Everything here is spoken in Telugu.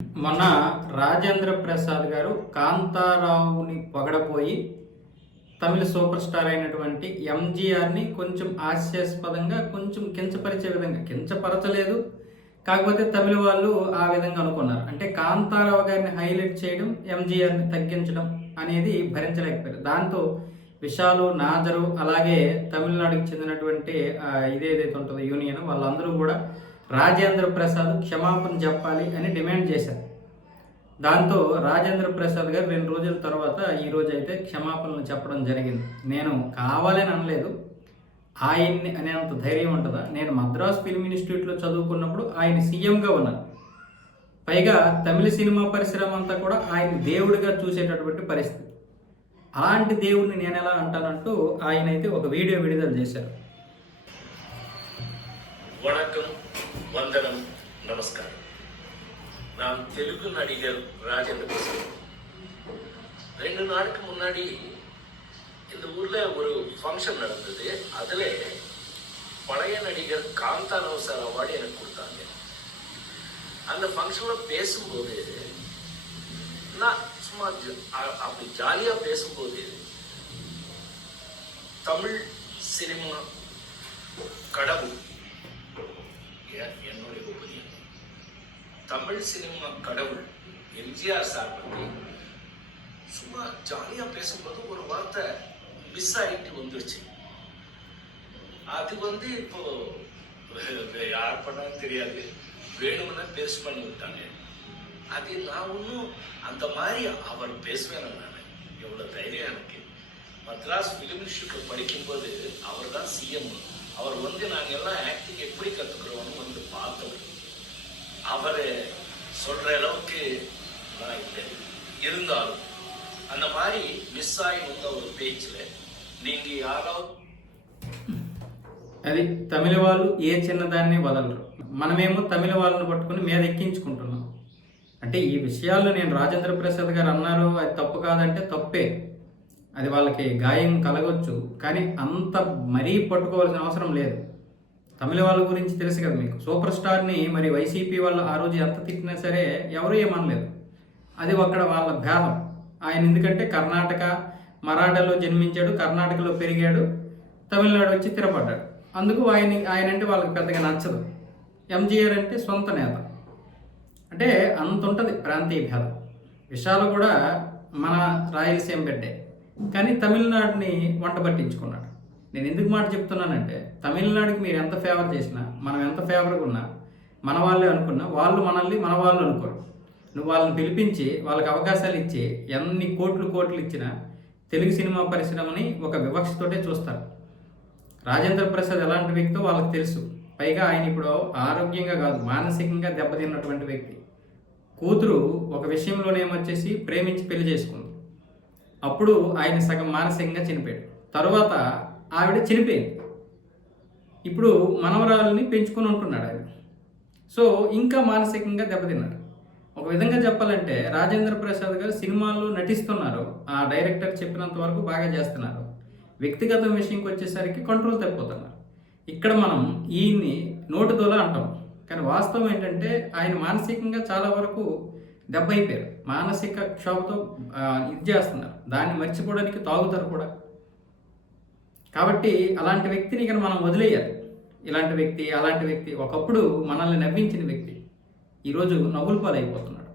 మొన్న రాజేంద్ర ప్రసాద్ గారు కాంతారావుని పొగడపోయి తమిళ సూపర్ స్టార్ అయినటువంటి ఎంజీఆర్ని కొంచెం హాస్యాస్పదంగా కొంచెం కించపరిచే విధంగా కించపరచలేదు. కాకపోతే తమిళ వాళ్ళు ఆ విధంగా అనుకున్నారు. అంటే కాంతారావు గారిని హైలైట్ చేయడం, ఎంజీఆర్ని తగ్గించడం అనేది భరించలేకపోయారు. దాంతో విశాలు, నాజరు, అలాగే తమిళనాడుకి చెందినటువంటి ఇదేదైతే ఉంటుందో యూనియన్, వాళ్ళందరూ కూడా రాజేంద్ర ప్రసాద్ క్షమాపణ చెప్పాలి అని డిమాండ్ చేశారు. దాంతో రాజేంద్ర ప్రసాద్ గారు 2 రోజుల తర్వాత ఈరోజు అయితే క్షమాపణలు చెప్పడం జరిగింది. నేను కావాలని అనలేదు, ఆయన్ని అనేంత ధైర్యం ఉంటుందా? నేను మద్రాస్ ఫిల్మ్ ఇన్స్టిట్యూట్లో చదువుకున్నప్పుడు ఆయన సీఎంగా ఉన్నారు. పైగా తమిళ సినిమా పరిశ్రమ అంతా కూడా ఆయన దేవుడిగా చూసేటటువంటి పరిస్థితి. అలాంటి దేవుడిని నేను ఎలా అంటానంటూ ఆయన అయితే ఒక వీడియో విడుదల చేశారు. வணக்கம், வந்தனம், நமஸ்காரம். நான் தெலுங்கு நடிகர் ராஜேந்திர பிரசாத். 2 நாளுக்கு முன்னாடி இந்த ஊர்ல ஒரு ஃபங்க்ஷன் நடந்தது. அதுல பழைய நடிகர் காந்தாராவ் சார் அவார்டு எனக்கு கொடுத்தாங்க. அந்த ஃபங்க்ஷன்ல பேசும்போது நான் சும்மா அப்படி ஜாலியா பேசும்போது தமிழ் சினிமா கடவுள், என்னுடைய ஒப்பீனியன், தமிழ் சினிமா கடவுள் எம்ஜிஆர் சார் பற்றி சும்மா ஜாலியா பேசும்போது ஒரு வார்த்தை மிஸ் ஆகிட்டு வந்துருச்சு. அது இப்போ யார் பண்ணாலும் தெரியாது, வேணும்னா பேஸ் பண்ணி விட்டாங்க. அது நான் ஒன்றும் அந்த மாதிரி அவர் பேசுவேன். நான் எவ்வளோ தைரியம் எனக்கு. மദ്രാസ് ஃபிலிம் இன்ஸ்டியூட்டில் படிக்கும்போது அவர் தான் சிஎம். அவர் நாங்கள் எல்லாம் ஆக்டிங் எப்படி கற்றுக்கிறோன்னு பார்த்தோம். அவர் சொல்கிற அளவுக்கு நான் இல்லை. இருந்தாலும் அந்த மாதிரி மிஸ் ஆகி வந்த ஒரு பேச்சில் நீங்கள் யாராவது అది తమిళ వాళ్ళు ఏ చిన్నదాన్ని వదలరు. మనమేమో తమిళ వాళ్ళని పట్టుకుని మీద ఎక్కించుకుంటున్నాం. అంటే ఈ విషయాల్లో నేను రాజేంద్ర ప్రసాద్ గారు అన్నారు, అది తప్పు కాదంటే తప్పే, అది వాళ్ళకి గాయం కలగవచ్చు. కానీ అంత మరీ పట్టుకోవాల్సిన అవసరం లేదు. తమిళ వాళ్ళ గురించి తెలుసు కదా మీకు. సూపర్ స్టార్ని మరి వైసీపీ వాళ్ళు ఆ రోజు ఎంత తిట్టినా సరే ఎవరు ఏమనలేదు. అది అక్కడ వాళ్ళ భేదం. ఆయన ఎందుకంటే కర్ణాటక, మరాఠాలో జన్మించాడు, కర్ణాటకలో పెరిగాడు, తమిళనాడు వచ్చి స్థిరపడ్డాడు. అందుకు ఆయన అంటే వాళ్ళకి పెద్దగా నచ్చదు. ఎంజీఆర్ అంటే సొంత నేత. అంటే అంత ఉంటుంది ప్రాంతీయ భేదం. విషయాలు కూడా మన రాయలసీమ బిడ్డే, కానీ తమిళనాడుని వంట పట్టించుకున్నాడు. నేను ఎందుకు మాట చెప్తున్నానంటే, తమిళనాడుకి మీరు ఎంత ఫేవర్ చేసినా, మనం ఎంత ఫేవర్గా ఉన్నా, మన వాళ్ళే అనుకున్నా, వాళ్ళు మనల్ని మన వాళ్ళు అనుకోరు. నువ్వు వాళ్ళని పిలిపించి వాళ్ళకి అవకాశాలు ఇచ్చి ఎన్ని కోట్లు ఇచ్చినా తెలుగు సినిమా పరిశ్రమని ఒక వివక్షతోటే చూస్తారు. రాజేంద్ర ప్రసాద్ ఎలాంటి వ్యక్తో వాళ్ళకి తెలుసు. పైగా ఆయన ఇప్పుడు ఆరోగ్యంగా కాదు, మానసికంగా దెబ్బతిన్నటువంటి వ్యక్తి. కూతురు ఒక విషయంలోనేమొచ్చేసి ప్రేమించి పెళ్లి చేసుకుంది. అప్పుడు ఆయన సగం మానసికంగా చనిపోయాడు. తరువాత ఆవిడ చనిపోయింది. ఇప్పుడు మనవరాలని పెంచుకొని ఉంటున్నాడు ఆయన. సో ఇంకా మానసికంగా దెబ్బతిన్నారు. ఒక విధంగా చెప్పాలంటే రాజేంద్ర ప్రసాద్ గారు సినిమాల్లో నటిస్తున్నారు, ఆ డైరెక్టర్ చెప్పినంత వరకు బాగా చేస్తున్నారు. వ్యక్తిగత విషయంకి వచ్చేసరికి కంట్రోల్ తప్పిపోతున్నారు. ఇక్కడ మనం ఈయన్ని నోటుదోలా అంటాం, కానీ వాస్తవం ఏంటంటే ఆయన మానసికంగా చాలా వరకు దెబ్బ అయిపోయారు. మానసిక క్షోభతో ఇది చేస్తున్నారు. దాన్ని మర్చిపోవడానికి తాగుతారు కూడా. కాబట్టి అలాంటి వ్యక్తిని ఇక్కడ మనం వదిలేయాలి. ఇలాంటి వ్యక్తి, అలాంటి వ్యక్తి ఒకప్పుడు మనల్ని నవ్వించిన వ్యక్తి ఈరోజు నవ్వుల పాలైపోతున్నాడు.